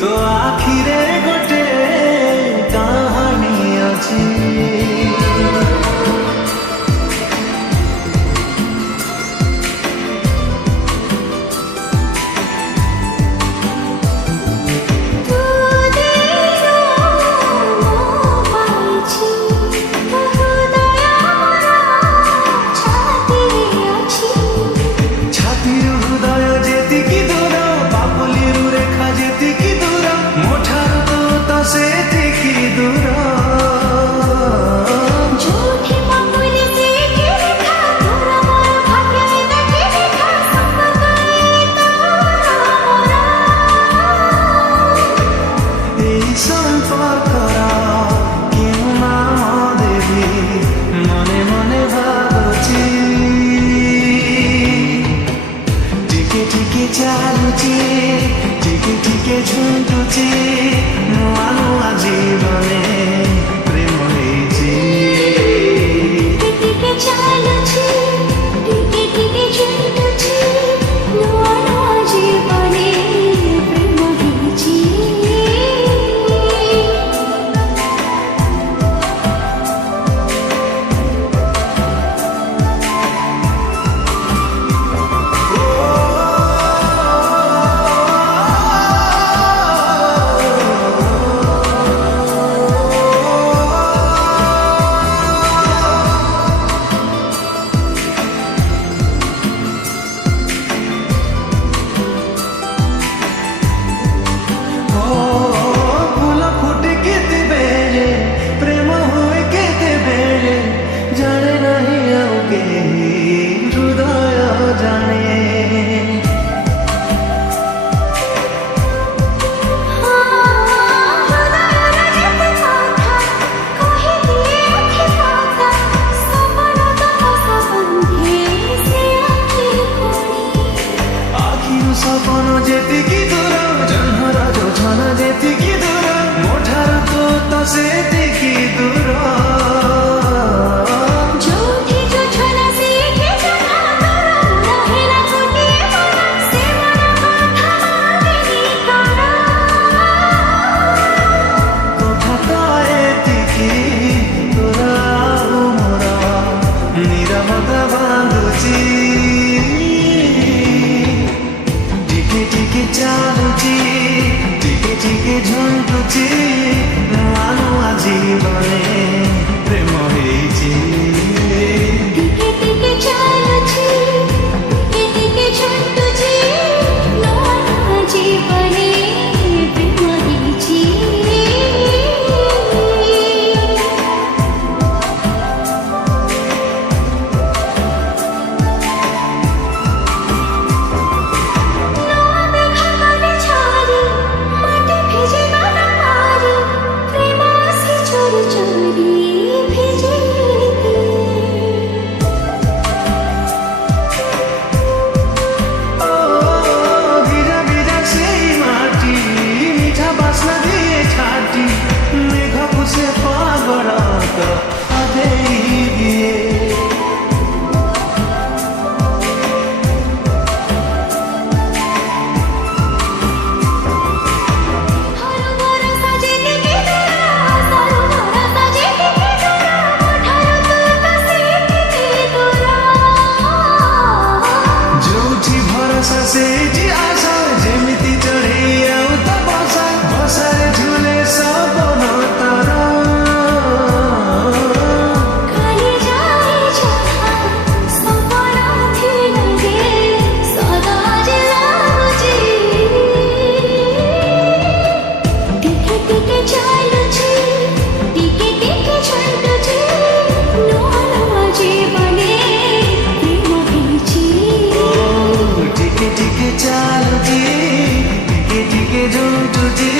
तो आखिरे गोटे कहानी अच्छी। ଚାଲୁଛି ଟିକେ ଟିକେ ଝୁଣ୍ଟୁଛି ନୂଆ ନୂଆ ଜୀବନେ ପ୍ରେମ ହେଇଛି। ଟିକେ ଚାଲୁଛି ଟିକେ ଟିକେ ଝୁଣ୍ଟୁଛି ନୂଆ ନୂଆ ଜୀବନେ ପ୍ରେମ ହେଇଛି। सपन जेतिकी दूर जन्मर जोछन जेतिकी दूर मोठार तो सेतिकी दूर। जोठी जोछन सेठी जन्म दूर रहेला गोटिए मन से मन कथा मानिनी कर। कथा तो एतिकी तोरा आउ मोर नीरवता बांधुची। चालुची टिके टिके झुंटुची नूआ नूआ जीवने प्रेम ହେଇଛି। ଟିକେ ଟିକେ ଚାଲୁଛି ଟିକେ ଟିକେ ଝୁଣ୍ଟୁଛି ନୂଆ ନୂଆ ଜୀବନେ ପ୍ରେମ ହେଇଛି। सेठी आशा जेमिति चढ़ी आउ तो बसा बसारे झूले सपन तारा। खाली जाए जहाँ सपना थिला गे सदा जलाउची। टिके टिके चालुची टिके टिके झुंटुची नूआ नूआ जीवने प्रेम ହେଇଛି। टिके टिके चालुची टिके टिके झुंटुची